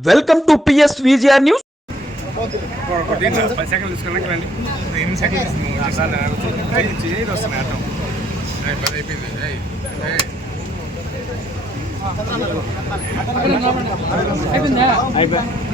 Welcome to PS VGR news.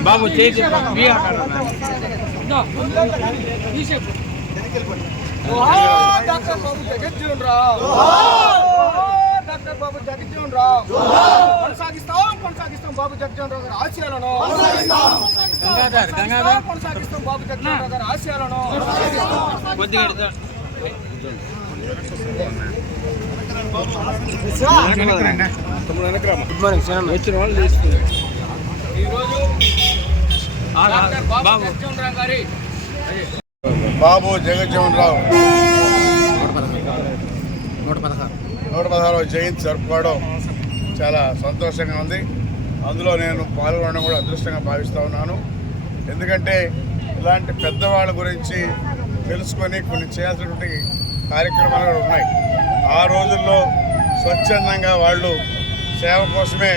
Babu చేసి doctor Babu Jagjivan Rao doctor Babu Jagjivan Rao. కొనసాగిస్తాం కొనసాగిస్తాం బాబు జగజ్జీవన్ రావు గారి ఆశయాలను. గంగాధర్ గంగాధర్. కొనసాగిస్తాం బాబు జగజ్జీవన్ రావు గారి ఆశయాలను. కొద్దిగా ఎడతా. వచ్చిన వాళ్ళు తీసుకున్నారు ఈరోజు డాక్టర్ బాబు బాబు జగజ్జీవన్ రావు. గారి బాబు జగజ్జీవన్ రావు నూట నూట పదహారవ జయంతి జరుపుకోవడం చాలా సంతోషంగా ఉంది. అందులో నేను పాల్గొనడం కూడా అదృష్టంగా భావిస్తూ ఉన్నాను. ఎందుకంటే ఇలాంటి పెద్దవాళ్ళ గురించి తెలుసుకొని కొన్ని చేయాల్సినటువంటి కార్యక్రమాలు కూడా ఉన్నాయి. ఆ రోజుల్లో స్వచ్ఛందంగా వాళ్ళు సేవ కోసమే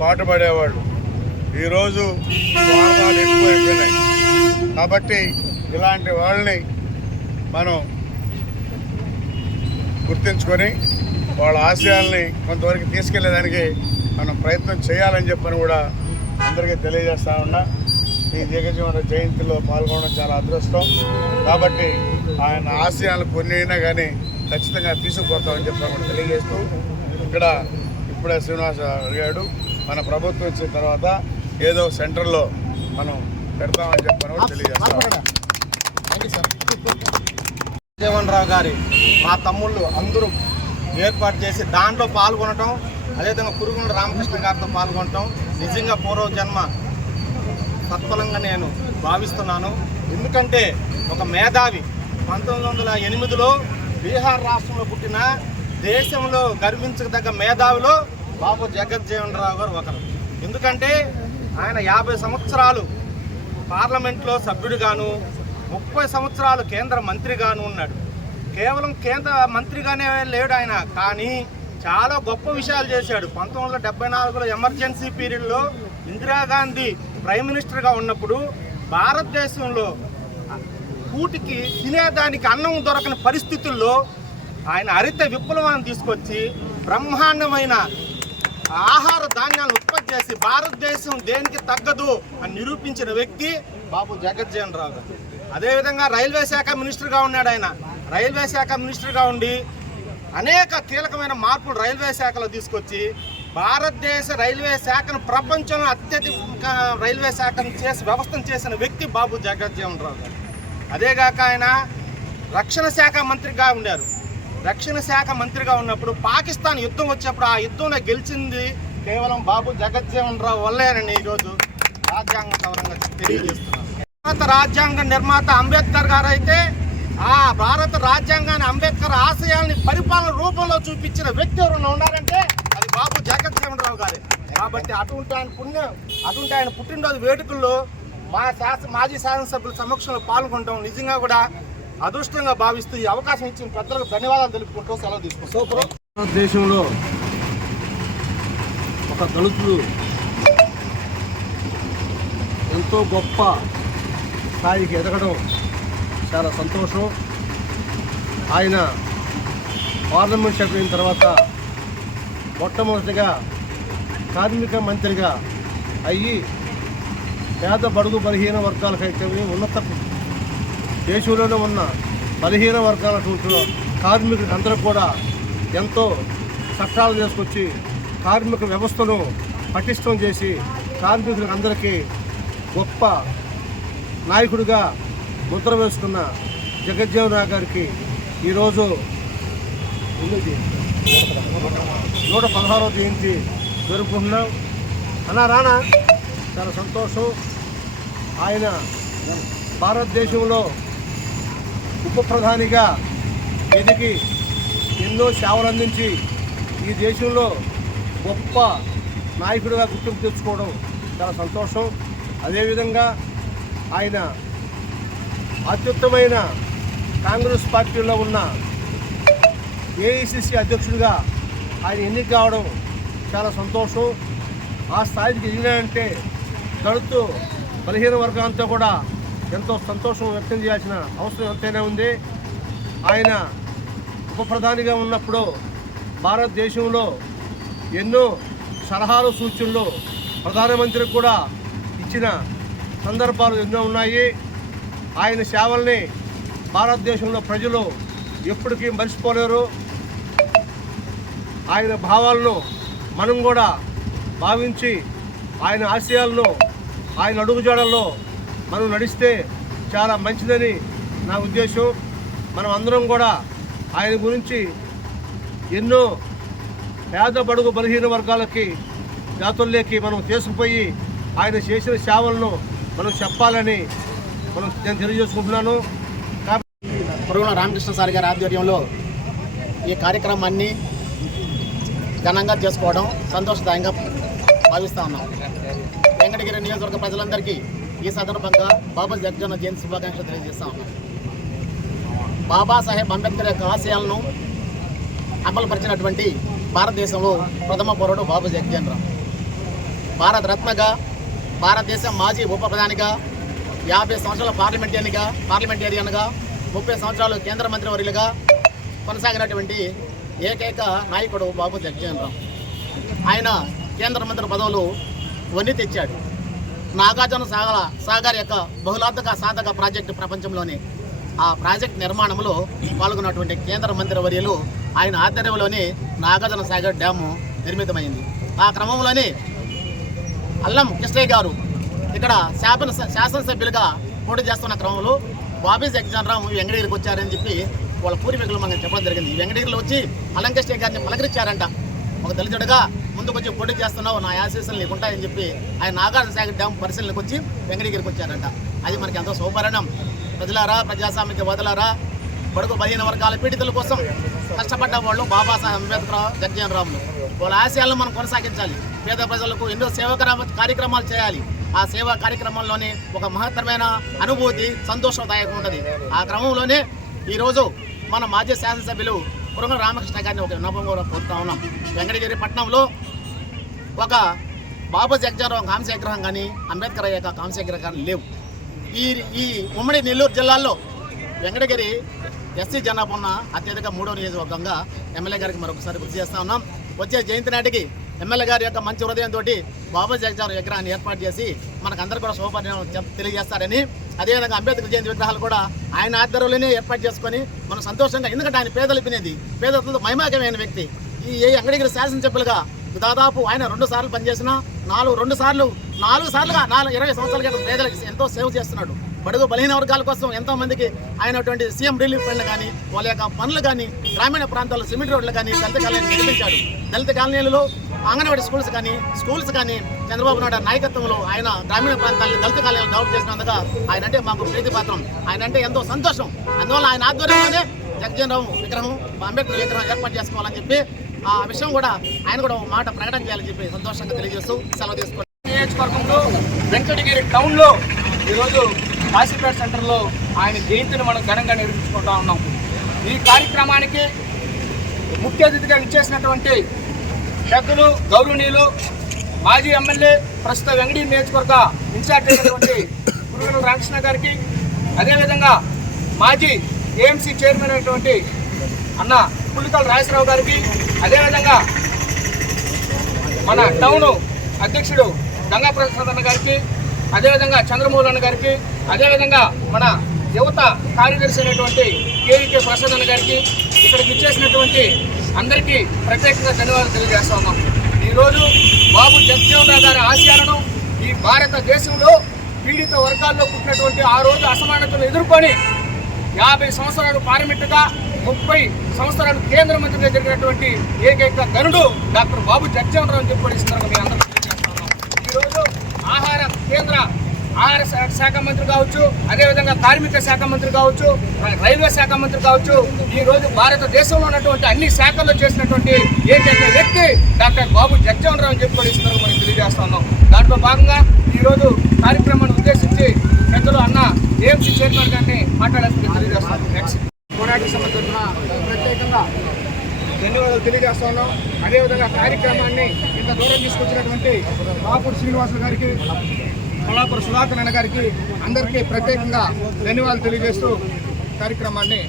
పాటుపడేవాళ్ళు. ఈరోజు స్వార్థాలు ఎక్కువైపోయినాయి. కాబట్టి ఇలాంటి వాళ్ళని మనం గుర్తించుకొని వాళ్ళ ఆశయాల్ని కొంతవరకు తీసుకెళ్ళేదానికి మనం ప్రయత్నం చేయాలని చెప్పని కూడా అందరికీ తెలియజేస్తా ఉన్నా. ఈ జగజీవన జయంతిలో పాల్గొనడం చాలా అదృష్టం. కాబట్టి ఆయన ఆశయాలు కొన్ని అయినా కానీ ఖచ్చితంగా తీసుకుపోతామని చెప్పి కూడా తెలియజేస్తూ ఇక్కడ ఇప్పుడే శ్రీనివాస అడిగాడు. మన ప్రభుత్వం వచ్చిన తర్వాత ఏదో సెంటర్లో మనం పెడతామని చెప్పని కూడా తెలియజేస్తాం. జగన్ రావు గారి మా తమ్ముళ్ళు అందరూ ఏర్పాటు చేసి దాంట్లో పాల్గొనటం అదేవిధంగా కురుగుండ రామకృష్ణ గారితో పాల్గొనటం నిజంగా పూర్వ జన్మ సత్ఫలంగా నేను భావిస్తున్నాను. ఎందుకంటే ఒక మేధావి పంతొమ్మిది వందల ఎనిమిదిలో బీహార్ రాష్ట్రంలో పుట్టిన దేశంలో గర్వించదగ్గ మేధావిలో బాబు జగజ్జీవన్ రావు గారు ఒకరు. ఎందుకంటే ఆయన యాభై సంవత్సరాలు పార్లమెంట్లో సభ్యుడిగాను ముప్పై సంవత్సరాలు కేంద్ర మంత్రిగాను ఉన్నాడు. కేవలం కేంద్ర మంత్రిగానే లేడు ఆయన. కానీ చాలా గొప్ప విషయాలు చేశాడు. పంతొమ్మిది వందల డెబ్బై నాలుగులో ఎమర్జెన్సీ పీరియడ్లో ఇందిరాగాంధీ ప్రైమ్ మినిస్టర్గా ఉన్నప్పుడు భారతదేశంలో కూటికి తినేదానికి అన్నం దొరకని పరిస్థితుల్లో ఆయన హరిత విప్లవాన్ని తీసుకొచ్చి బ్రహ్మాండమైన ఆహార ధాన్యాలను ఉత్పత్తి చేసి భారతదేశం దేనికి తగ్గదు అని నిరూపించిన వ్యక్తి బాబు జగజ్జీవన్ రావు గారు. అదేవిధంగా రైల్వే శాఖ మినిస్టర్గా ఉన్నాడు ఆయన. రైల్వే శాఖ మినిస్టర్గా ఉండి అనేక కీలకమైన మార్పులు రైల్వే శాఖలో తీసుకొచ్చి భారతదేశ రైల్వే శాఖను ప్రపంచంలో అత్యధిక రైల్వే శాఖను చేసి వ్యవస్థను చేసిన వ్యక్తి బాబు జగజ్జీవన్ రావు గారు. అదేగాక ఆయన రక్షణ శాఖ మంత్రిగా ఉండారు. రక్షణ శాఖ మంత్రిగా ఉన్నప్పుడు పాకిస్తాన్ యుద్ధం వచ్చినప్పుడు ఆ యుద్ధంలో గెలిచింది కేవలం బాబు జగజ్జీవన్ రావు వల్లేనని ఈరోజు రాజ్యాంగ సవరంగా తెలియజేస్తున్నారు. భారత రాజ్యాంగ నిర్మాత అంబేద్కర్ గారు అయితే ఆ భారత రాజ్యాంగాన్ని అంబేద్కర్ ఆశయాల్ని పరిపాలన రూపంలో చూపించిన వ్యక్తి ఎవరైనా ఉన్నారంటే అది బాబు జగజ్జీవన్ రావు గారే. కాబట్టి అటువంటి ఆయన పుణ్యం అటువంటి ఆయన పుట్టినరోజు వేడుకల్లో మా శాసన మాజీ శాసనసభ్యుల సమక్షంలో పాల్గొనడం నిజంగా కూడా అదృష్టంగా భావిస్తూ ఈ అవకాశం ఇచ్చిన పెద్దలకు ధన్యవాదాలు తెలుపుకుంటూ సెలవు తీసుకుంటాం దేశంలో ఒక దళితులు ఎంతో గొప్ప స్థాయికి ఎదగడం చాలా సంతోషం. ఆయన పార్లమెంట్ సభ్యులైన తర్వాత మొట్టమొదటిగా కార్మిక మంత్రిగా అయ్యి పేద బడుగు బలహీన వర్గాలకైతే ఉన్నత దేశంలోనే ఉన్న బలహీన వర్గాల కార్మికులకు అందరూ కూడా ఎంతో చట్టాలు తీసుకొచ్చి కార్మిక వ్యవస్థను పటిష్టం చేసి కార్మికులకు అందరికీ గొప్ప నాయకుడిగా ముద్ర వేసుకున్న జగజ్జీవనరావు గారికి ఈరోజు నూట పదహారవ జయంతి జరుపుకుంటున్నాం. అన్నా రానా? చాలా సంతోషం. ఆయన భారతదేశంలో ఉప ప్రధానిగా ఎదిగి ఎన్నో సేవలు అందించి ఈ దేశంలో గొప్ప నాయకుడిగా గుర్తింపు తెచ్చుకోవడం చాలా సంతోషం. అదేవిధంగా ఆయన అత్యుత్తమైన కాంగ్రెస్ పార్టీలో ఉన్న ఏఐసిసి అధ్యక్షుడిగా ఆయన ఎన్నిక కావడం చాలా సంతోషం. ఆ స్థాయికి ఎదిగినాయంటే దళితు బలహీన వర్గాలతో కూడా ఎంతో సంతోషం వ్యక్తం చేయాల్సిన అవసరం ఎంతైనా ఉంది. ఆయన ఉప ప్రధానిగా ఉన్నప్పుడు భారతదేశంలో ఎన్నో సలహాలు సూచనలు ప్రధానమంత్రికి కూడా ఇచ్చిన సందర్భాలు ఎన్నో ఉన్నాయి. ఆయన సేవల్ని భారతదేశంలో ప్రజలు ఎప్పటికీ మర్చిపోలేరు. ఆయన భావాలను మనం కూడా భావించి ఆయన ఆశయాలను ఆయన అడుగుజాడల్లో మనం నడిస్తే చాలా మంచిదని నా ఉద్దేశం. మనం అందరం కూడా ఆయన గురించి ఎన్నో పేద బడుగు బలహీన వర్గాలకి జాతుల్లోకి మనం తీసుకుపోయి ఆయన చేసిన సేవలను మనం చెప్పాలని మనం నేను తెలియజేసుకుంటున్నాను. పురుగుల రామకృష్ణ సార్ గారి ఆధ్వర్యంలో ఈ కార్యక్రమాన్ని ఘనంగా చేసుకోవడం సంతోషదాయంగా భావిస్తూ ఉన్నాం. వెంకటగిరి నియోజకవర్గ ప్రజలందరికీ ఈ సందర్భంగా బాబా జగజన జయంతి శుభాకాంక్షలు తెలియజేస్తా ఉన్నాం. బాబాసాహెబ్ అంబేద్కర్ యొక్క ఆశయాలను అమలుపరిచినటువంటి భారతదేశంలో ప్రథమ పౌరుడు బాబు జగజన్ రావు. భారత రత్నగా మాజీ ఉప ప్రధానిగా యాభై సంవత్సరాల పార్లమెంటేరియన్గా పార్లమెంటేరియన్గా ముప్పై సంవత్సరాలు కేంద్ర మంత్రివర్యులుగా కొనసాగినటువంటి ఏకైక నాయకుడు బాబు జగజీవన్ ఆయన కేంద్ర మంత్రి పదవులు వన్ని తెచ్చాడు. నాగార్జున సాగర సాగర్ యొక్క బహుళార్థక సాధక ప్రాజెక్టు ప్రపంచంలోనే ఆ ప్రాజెక్ట్ నిర్మాణంలో పాల్గొన్నటువంటి కేంద్ర మంత్రి వర్యులు ఆయన ఆధ్వర్యంలోనే నాగార్జున సాగర్ డ్యాము నిర్మితమైంది. ఆ క్రమంలోనే అల్లం కృష్ణయ్య గారు ఇక్కడ శాసన శాసనసభ్యులుగా పోటీ చేస్తున్న క్రమంలో బాబీ జగజాన్ వెంకటగిరికి వచ్చారని చెప్పి వాళ్ళ పూర్వీకులు మనకు చెప్పడం జరిగింది. వెంకటగిరిలో వచ్చి అల్లం గారిని పలకరించారంట. ఒక దళితుడిగా ముందుకు వచ్చి పోటీ చేస్తున్నావు నా ఆశీస్సులు నీకు ఉంటాయని చెప్పి ఆయన నాగార్జున సాగర్ డ్యామ్ పరిశీలనకు వచ్చి వెంకటగిరికి వచ్చారంట. అది మనకి ఎంతో శుభపరిణం ప్రజలారా ప్రజాస్వామిక వదలారా బడుగు బలహీన వర్గాల పీడితుల కోసం కష్టపడ్డ వాళ్ళు బాబాసాహెబ్ అంబేద్కర్ జగ్జీవన్ రాములు. వాళ్ళ ఆశయాలను మనం కొనసాగించాలి. పేద ప్రజలకు ఎన్నో సేవా కార్యక్రమాలు చేయాలి. ఆ సేవా కార్యక్రమంలోనే ఒక మహత్తరమైన అనుభూతి సంతోషదాయకం ఉంటుంది. ఆ క్రమంలోనే ఈరోజు మన మాజీ శాసనసభ్యులు పురంగ రామకృష్ణ గారిని ఒక విన్నపం కూడా కోరుతా ఉన్నాం. వెంకటగిరి పట్టణంలో ఒక బాబు జగ్జారావు కాంస్యగ్రహం కానీ అంబేద్కర్ అయ్యాక కాంస్యగ్రహం కానీ లేవు. ఈ ఈ ఉమ్మడి నెల్లూరు జిల్లాలో వెంకటగిరి ఎస్సీ జనాభా ఉన్న అత్యధిక మూడో నియోజకవర్గంగా ఎమ్మెల్యే గారికి మరొకసారి గుర్తు చేస్తా ఉన్నాం. వచ్చే జయంతి నాటికి ఎమ్మెల్యే గారి యొక్క మంచి హృదయంతో బాబా జగజారు విగ్రహాన్ని ఏర్పాటు చేసి మనకందరూ కూడా శుభపరిణామం తెలియజేస్తారని అదేవిధంగా అంబేద్కర్ జయంతి విగ్రహాలు కూడా ఆయన ఆధ్వర్యంలోనే ఏర్పాటు చేసుకొని మనం సంతోషంగా ఎందుకంటే ఆయన పేదలు పినేది పేదలతో మైమాకమైన వ్యక్తి. ఈ ఏ అంగడిగిరి శాసనసభ్యులుగా దాదాపు ఆయన రెండు సార్లు పనిచేసిన నాలుగు రెండు సార్లు నాలుగు సార్లుగా నాలుగు ఇరవై సంవత్సరాల క్రితం పేదలకు ఎంతో సేవ చేస్తున్నాడు. బడుగు బలహీన వర్గాల కోసం ఎంతో మందికి ఆయనటువంటి సీఎం రిలీఫ్ ఫండ్ కానీ వాళ్ళ యొక్క పనులు కానీ గ్రామీణ ప్రాంతాల్లో సిమెంట్ రోడ్లు కానీ దళిత కాలనీ నిర్మించాడు. దళిత కాలనీలలో అంగన్వాడీ స్కూల్స్ కానీ స్కూల్స్ కానీ చంద్రబాబు నాయుడు నాయకత్వంలో ఆయన గ్రామీణ ప్రాంతాలను దళిత కాలేజీలు డెవలప్ చేసినందుకు ఆయన అంటే మాకు ప్రీతి పాత్రం ఆయన అంటే ఎంతో సంతోషం. అందువల్ల ఆయన ఆధ్వర్యంలోనే జగజీవన్ రావు విగ్రహం అంబేద్కర్ విగ్రహం ఏర్పాటు చేసుకోవాలని చెప్పి ఆ విషయం కూడా ఆయన కూడా ఒక మాట ప్రకటన చేయాలని చెప్పి సంతోషంగా తెలియజేస్తూ సెలవు తీసుకుంటాం నియోజకవర్గంలో వెంకటగిరి టౌన్లో ఈరోజు కాశీపేట సెంటర్లో ఆయన జయంతిని మనం ఘనంగా నిర్మించుకుంటా ఉన్నాం. ఈ కార్యక్రమానికి ముఖ్య అతిథిగా ఇచ్చేసినటువంటి పెద్దలు గౌరవనీయులు మాజీ ఎమ్మెల్యే ప్రస్తుత వెంగడి నియోజకవర్గ ఇన్ఛార్జ్ అయినటువంటి గురుగల రామకృష్ణ గారికి అదేవిధంగా మాజీ ఏఎంసీ చైర్మన్ అయినటువంటి అన్న పుల్లికల రాజేశ్వరరావు గారికి అదేవిధంగా మన టౌన్ అధ్యక్షుడు గంగా ప్రసాద్ అన్న గారికి అదేవిధంగా చంద్రమౌళి అన్న గారికి అదేవిధంగా మన యువత కార్యదర్శి అయినటువంటి కేవీకే ప్రసాద్ అన్న గారికి ఇక్కడికి ఇచ్చేసినటువంటి అందరికీ ప్రత్యేకంగా ధన్యవాదాలు తెలియజేస్తా ఉన్నాం. ఈరోజు బాబు జగజ్జీవన్ గారి ఆశయాలను ఈ భారతదేశంలో పీడిత వర్గాల్లో పుట్టినటువంటి ఆ రోజు అసమానతను ఎదుర్కొని యాభై సంవత్సరాలు పార్లమెంటుగా ముప్పై సంవత్సరాలు కేంద్ర మంత్రిగా జరిగినటువంటి ఏకైక ధనుడు డాక్టర్ బాబు జగజీవన్ రావు చెప్పి ఈ సందర్భంగా మీ అందరికీ ఈరోజు ఆహార కేంద్ర ఆహార శాఖ మంత్రి కావచ్చు అదేవిధంగా కార్మిక శాఖ మంత్రి కావచ్చు రైల్వే శాఖ మంత్రి కావచ్చు ఈరోజు భారతదేశంలో ఉన్నటువంటి అన్ని శాఖల్లో చేసినటువంటి ఏకైక వ్యక్తి డాక్టర్ బాబు జగజీవన్ రావు అని చెప్పి ఇస్తున్నారు మనం తెలియజేస్తున్నాం దాంట్లో భాగంగా ఈరోజు కార్యక్రమాన్ని ఉద్దేశించి పెద్దలు అన్న ఏఎంసీ చైర్మన్ గారిని మాట్లాడాల్సింది తెలియజేస్తున్నాం నెక్స్ట్ పోరాట సంబంధించిన ప్రత్యేకంగా ధన్యవాదాలు తెలియజేస్తున్నాం అదేవిధంగా కార్యక్రమాన్ని ఇంత దూరం తీసుకొచ్చినటువంటి బాపూర్ శ్రీనివాసులు గారికి కొల్లాపుర సుధాకర్ అన్న గారికి అందరికీ ప్రత్యేకంగా ధన్యవాదాలు తెలియజేస్తూ కార్యక్రమాన్ని